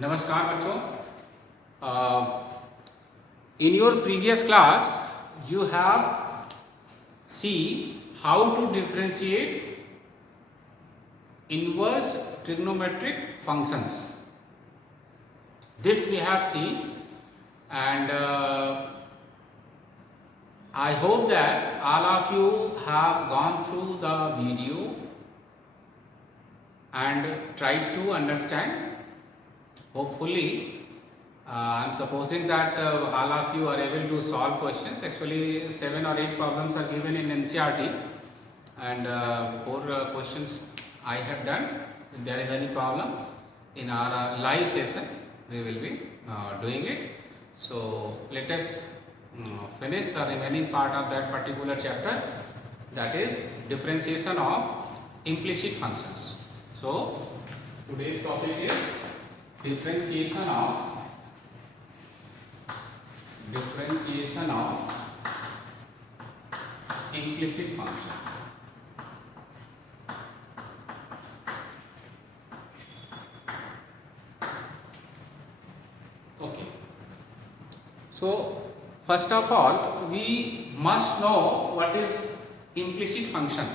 नमस्कार बच्चों। In your previous class you have see how to differentiate inverse trigonometric functions. This we have seen, and I hope that all of you have gone through the video and tried to understand. Hopefully, I am supposing that all of you are able to solve questions. Actually, 7 or 8 problems are given in NCERT, and 4 questions I have done. If there is any problem in our live session, we will be doing it. So let us finish the remaining part of that particular chapter, that is differentiation of implicit functions. So today's topic is differentiation of implicit function. Okay. So first of all, we must know what is implicit function.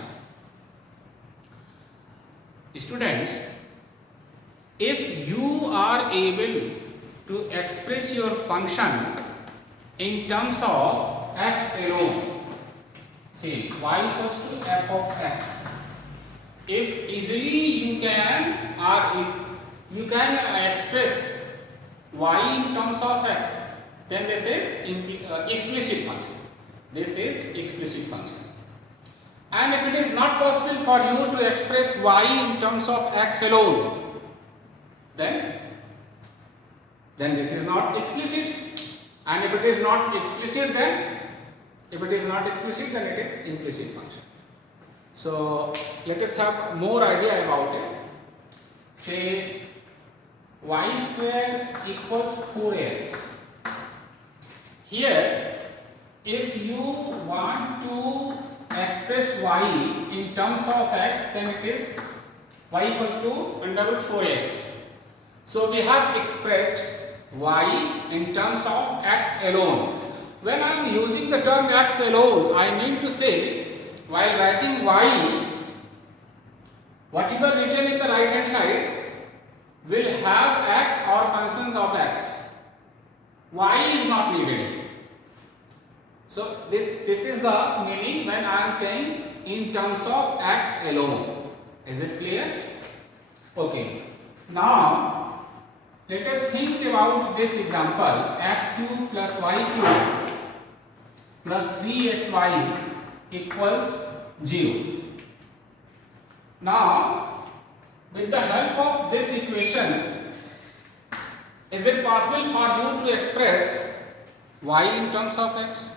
Students, if you are able to express your function in terms of x alone, say y equals to f of x, if easily you can express y in terms of x, then this is explicit function. This is explicit function. And if it is not possible for you to express y in terms of x alone, then this is not explicit. And if it is not explicit, then it is implicit function. So let us have more idea about it. Say y square equals 4x. Here, if you want to express y in terms of x, then it is y equals to under root 4x. So we have expressed y in terms of x alone. When I am using the term x alone, I mean to say, while writing y, whatever written in the right hand side will have x or functions of x. Y is not needed. So this is the meaning when I am saying in terms of x alone. Is it clear? Okay. Now let us think about this example: x cube plus y cube plus 3xy equals 0. Now, with the help of this equation, is it possible for you to express y in terms of x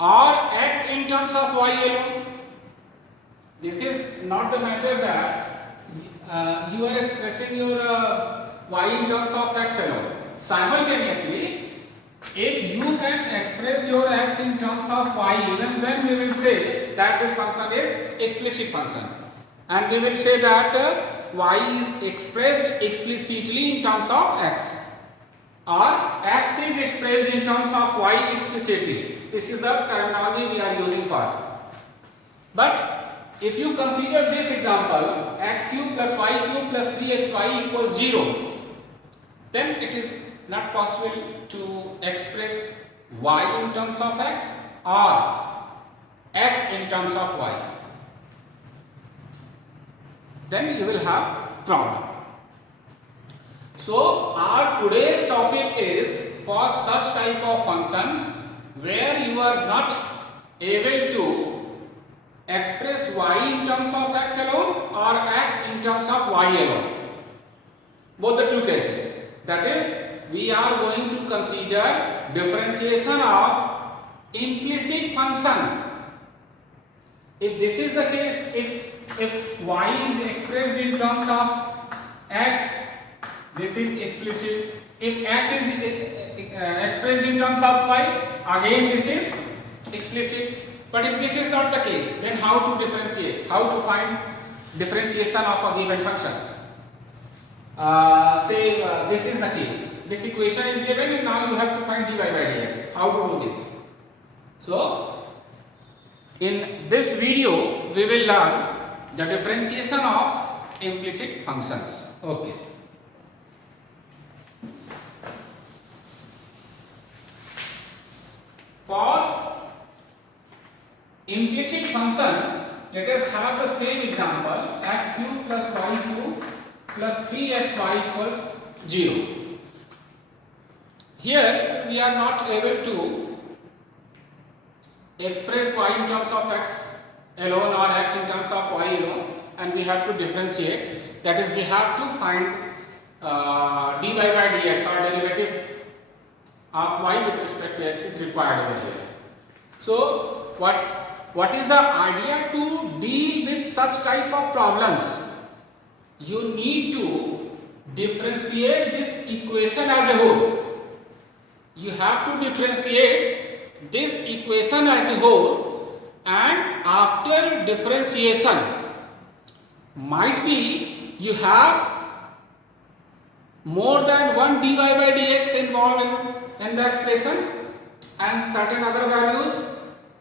or x in terms of y alone? This is not the matter that you are expressing your y in terms of x alone. Simultaneously, if you can express your x in terms of y, even then we will say that this function is explicit function, and we will say that y is expressed explicitly in terms of x, or x is expressed in terms of y explicitly. This is the terminology we are using for. But if you consider this example, x cube plus y cube plus 3xy equals 0, then it is not possible to express y in terms of x or x in terms of y. Then you will have problem. So our today's topic is for such type of functions where you are not able to express y in terms of x alone or x in terms of y alone. Both the two cases. That is, we are going to consider differentiation of implicit function. If this is the case, if y is expressed in terms of x, this is explicit. If x is expressed in terms of y, again this is explicit. But if this is not the case, then how to differentiate? How to find differentiation of a given function? this is the case. This equation is given and now you have to find dy by dx. How to do this? So, in this video, we will learn the differentiation of implicit functions. Okay. For implicit function, let us have the same example: x cube plus y cube plus 3xy equals 0. Here we are not able to express y in terms of x alone or x in terms of y alone, and we have to differentiate. That is, we have to find dy by dx or derivative of y with respect to x is required over here. So what is the idea to deal with such type of problems? You need to differentiate this equation as a whole. You have to differentiate this equation as a whole, and after differentiation, might be you have more than one dy by dx involved in the expression and certain other values.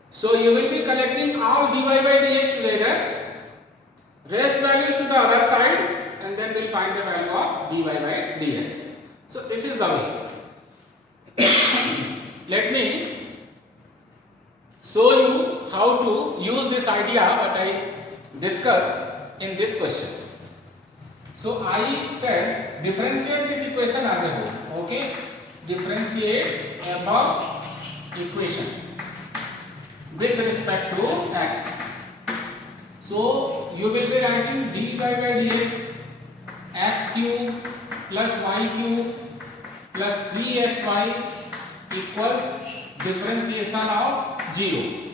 So you will be collecting all dy by dx together, rest values to the other side, and then we'll find the value of dy by dx. So this is the way. Let me show you how to use this idea what I discussed in this question. So I said differentiate this equation as a whole. Okay, differentiate f of equation with respect to x. So you will be writing dy by dx x cube plus y cube plus 3xy equals differentiation of 0.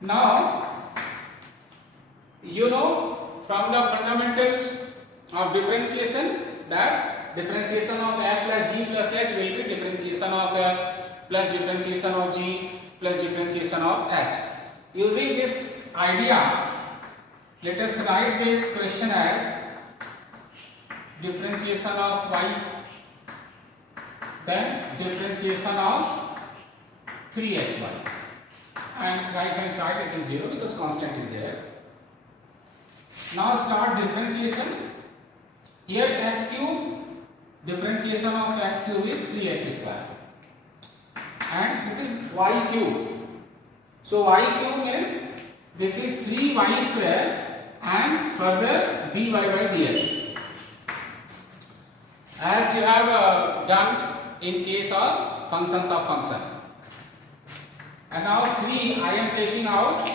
Now you know from the fundamentals of differentiation that differentiation of f plus g plus h will be differentiation of f plus differentiation of g plus differentiation of h. Using this idea, let us write this question as differentiation of y, then differentiation of 3xy, and right hand side it is 0 because constant is there. Now start differentiation. Here x cube, differentiation of x cube is 3x square, and this is y cube. So y cube means this is 3y square and further dy by dx, as you have done in case of functions of function. And now 3 I am taking out.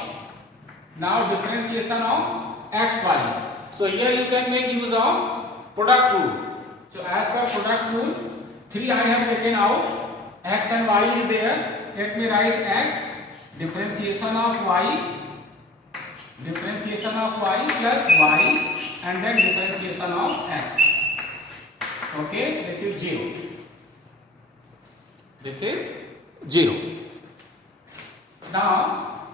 Now differentiation of xy. So here you can make use of product rule. So as per product rule, 3 I have taken out, x and y is there. Let me write x differentiation of y plus y, and then differentiation of x. Okay, this is 0. This is 0. Now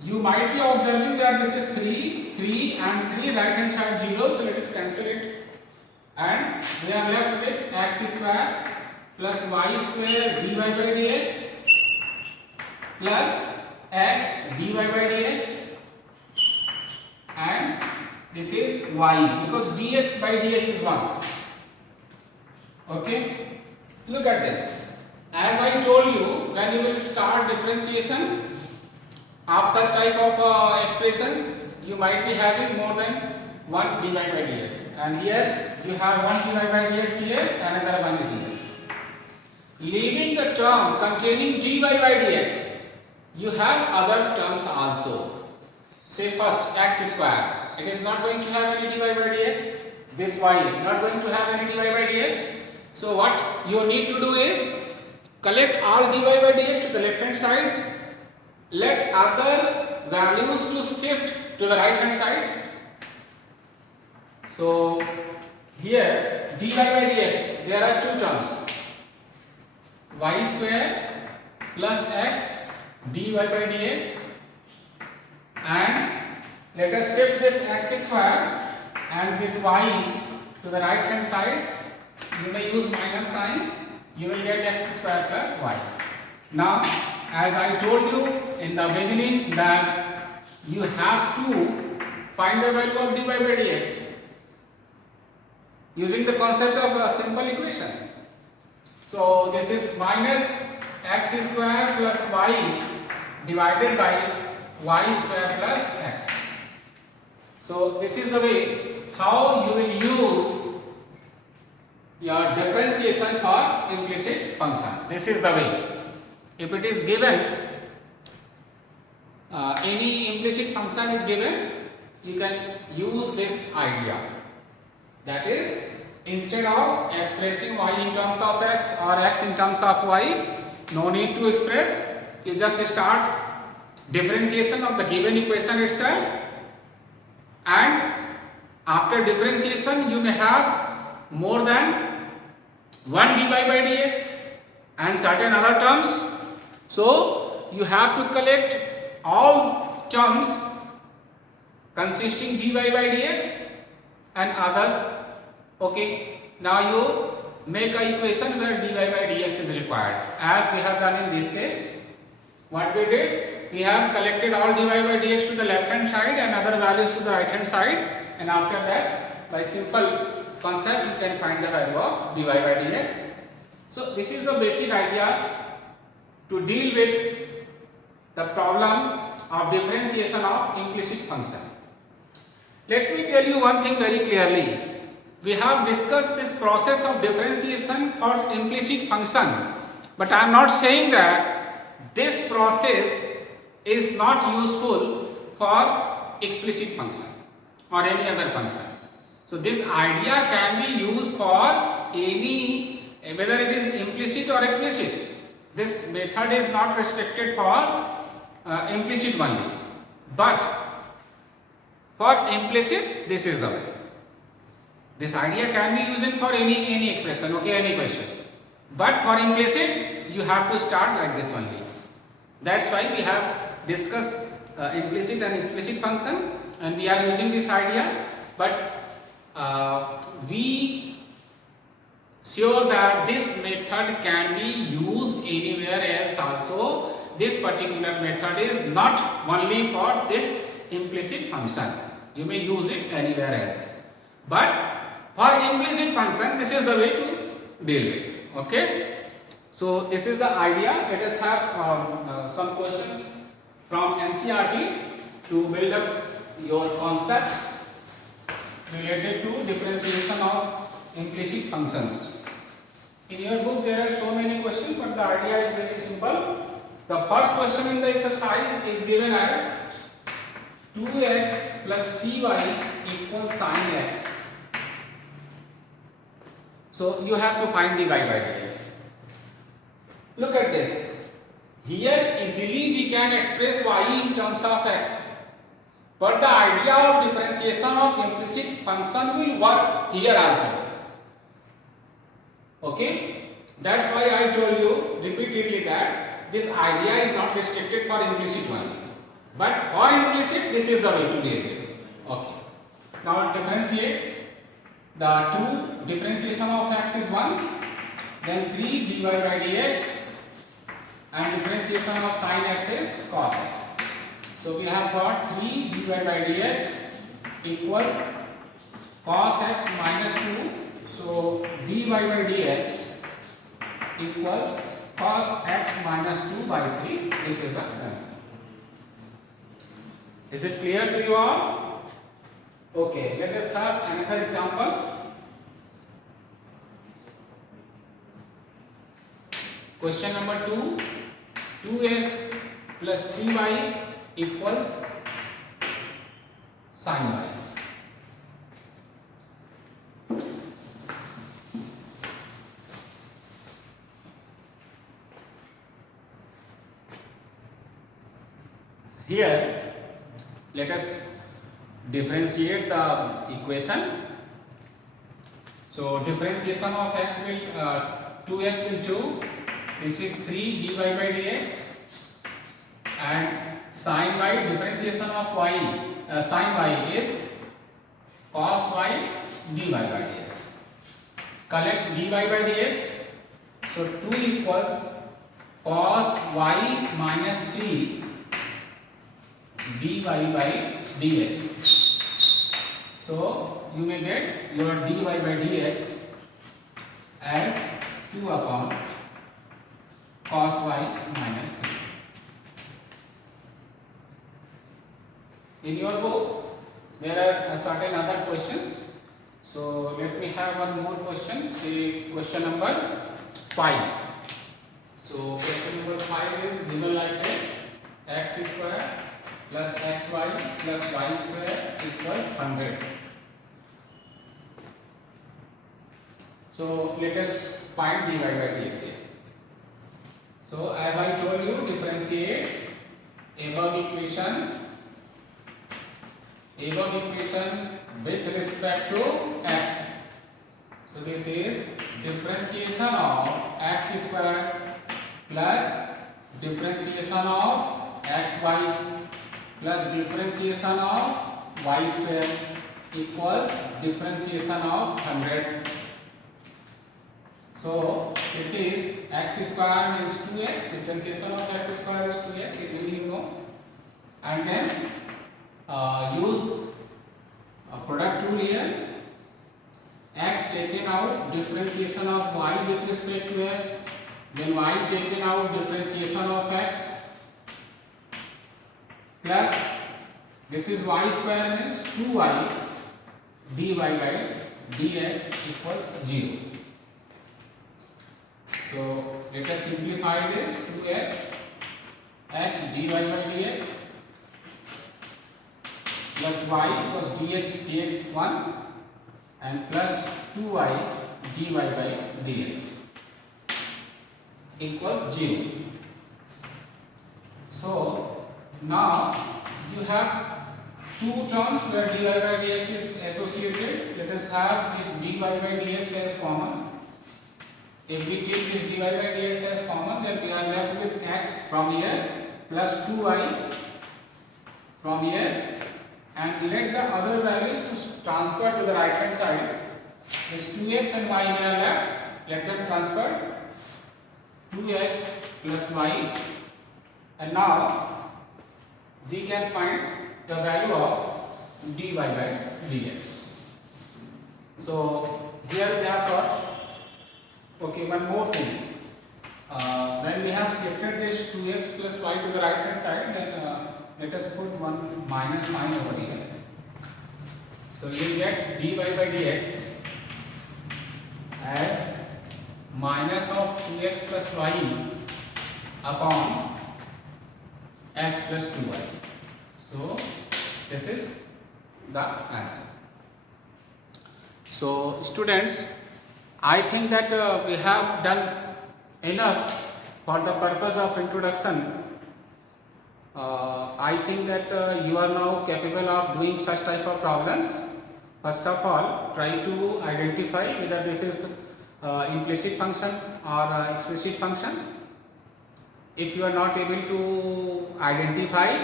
you might be observing that this is 3 and 3 right hand side 0, so let us cancel it, and we are left with x square plus y square dy by dx plus x dy by dx, and this is y because dx by dx is 1. Okay, look at this. As I told you, when you will start differentiation of such type of expressions, you might be having more than one dy by dx, and here you have one dy by dx here, another one is here. Leaving the term containing dy by dx, you have other terms also. Say first x square, it is not going to have any dy by dx. This y not going to have any dy by dx. So what you need to do is collect all dy by dx to the left hand side. Let other values to shift to the right hand side. So here dy by dx, there are two terms, y square plus x dy by dx, and let us shift this x square and this y to the right hand side, you may use minus sign, you will get x square plus y. Now, as I told you in the beginning that you have to find the value of dy by dx using the concept of a simple equation. So this is minus x square plus y divided by y square plus x. So this is the way how you will use your differentiation for implicit function. This is the way. If it is given, any implicit function is given, you can use this idea. That is, instead of expressing y in terms of x or x in terms of y, no need to express, you just start differentiation of the given equation itself, and after differentiation you may have more than 1 dy by dx and certain other terms. So you have to collect all terms consisting dy by dx and others. Okay, now you make a equation where dy by dx is required, as we have done in this case. What we did, we have collected all dy by dx to the left hand side and other values to the right hand side, and after that by simple concept you can find the value of dy by dx. So this is the basic idea to deal with the problem of differentiation of implicit function. Let me tell you one thing very clearly. We have discussed this process of differentiation for implicit function, but I am not saying that this process is not useful for explicit function or any other function. So this idea can be used for any, whether it is implicit or explicit. This method is not restricted for implicit only, but for implicit this is the way. This idea can be used for any expression, okay, any question. But for implicit, you have to start like this only. That's why we have discussed implicit and explicit function, and we are using this idea. But we sure that this method can be used anywhere else also. This particular method is not only for this implicit function. You may use it anywhere else. But for implicit function, this is the way to deal with. Okay. So this is the idea. Let us have some questions from NCERT to build up your concept related to differentiation of implicit functions. In your book there are so many questions, but the idea is very simple. The first question in the exercise is given as 2x plus 3y equals sin x. So you have to find dy by dx. Look at this. Here easily we can express y in terms of x. But the idea of differentiation of implicit function will work here also. Okay? That's why I told you repeatedly that this idea is not restricted for implicit only. But for implicit, this is the way to deal with. Okay. Now differentiate. The 2 differentiation of x is 1, then 3 dy by dx, and differentiation of sin x is cos x. So we have got 3 dy by dx equals cos x minus 2. So dy by dx equals cos x minus 2 by 3. This is the answer. Is it clear to you all? Okay, let us have another example. Question number 2. 2x plus 3y equals sin y. Here, let us differentiate the equation. So differentiation of x will 2x will 2. This is 3 dy by dx, and sin y, differentiation of y, sin y is cos y dy by dx. Collect dy by dx. So 2 equals cos y minus 3 dy by dx. So you may get your dy by dx as 2 upon cos y minus 3. In your book there are certain other questions. So let me have one more question. Say question number 5. So question number 5 is given like this: x square plus xy plus y square equals 100. So let us find dy by dx here. So as I told you, differentiate above equation with respect to x. So this is differentiation of x square plus differentiation of xy plus differentiation of y square equals differentiation of 100. So this is x square means 2x, differentiation of x square is 2x, easily you know. And then use a product rule here. X taken out, differentiation of y with respect to x, then y taken out, differentiation of x, plus this is y square means 2y dy by dx equals 0. So let us simplify this: 2x x dy by dx plus y equals dx 1 and plus 2y dy by dx equals 0. So now you have two terms where dy by dx is associated. Let us have this dy by dx as common. If we take this dy by dx as common, then we are left with x from here plus 2y from here, and let the other values to transfer to the right hand side. This 2x and y they are left, let them transfer. 2x plus y, and now we can find the value of dy by dx. So here we have got, okay, one more thing. When we have shifted this 2x plus y to the right hand side, then let us put one minus sign over here. So we get dy by dx as minus of 2x plus y upon x plus 2y. So this is the answer. So students, I think that we have done enough for the purpose of introduction. I think that you are now capable of doing such type of problems. First of all, try to identify whether this is implicit function or explicit function. If you are not able to identify,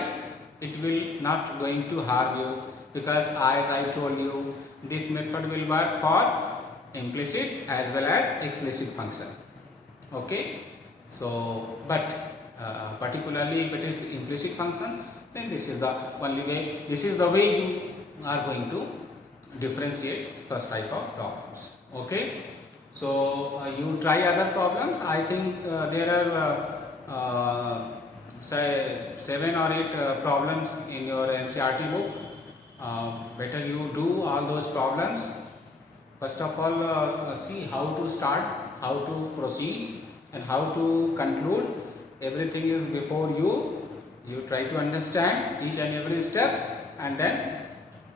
it will not going to harm you, because as I told you, this method will work for implicit as well as explicit function. Okay, so but particularly if it is implicit function, then this is the only way, this is the way you are going to differentiate such type of problems. Okay, so you try other problems. I think there are say 7 or 8 problems in your NCERT book. Better you do all those problems. First of all, see how to start, how to proceed, and how to conclude. Everything is before you. You try to understand each and every step, and then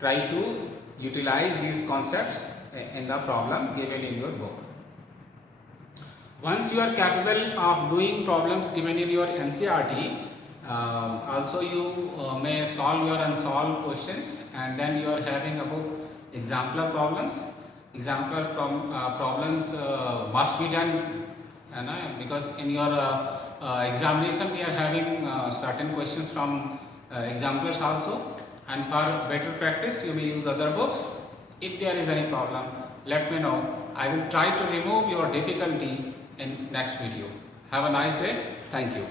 try to utilize these concepts in the problem given in your book. Once you are capable of doing problems given in your NCERT, also you may solve your unsolved questions, and then you are having a book exemplar problems. Exemplar problems must be done, because in your examination we are having certain questions from exemplars also, and for better practice you may use other books. If there is any problem, let me know. I will try to remove your difficulty in next video. Have a nice day. Thank you.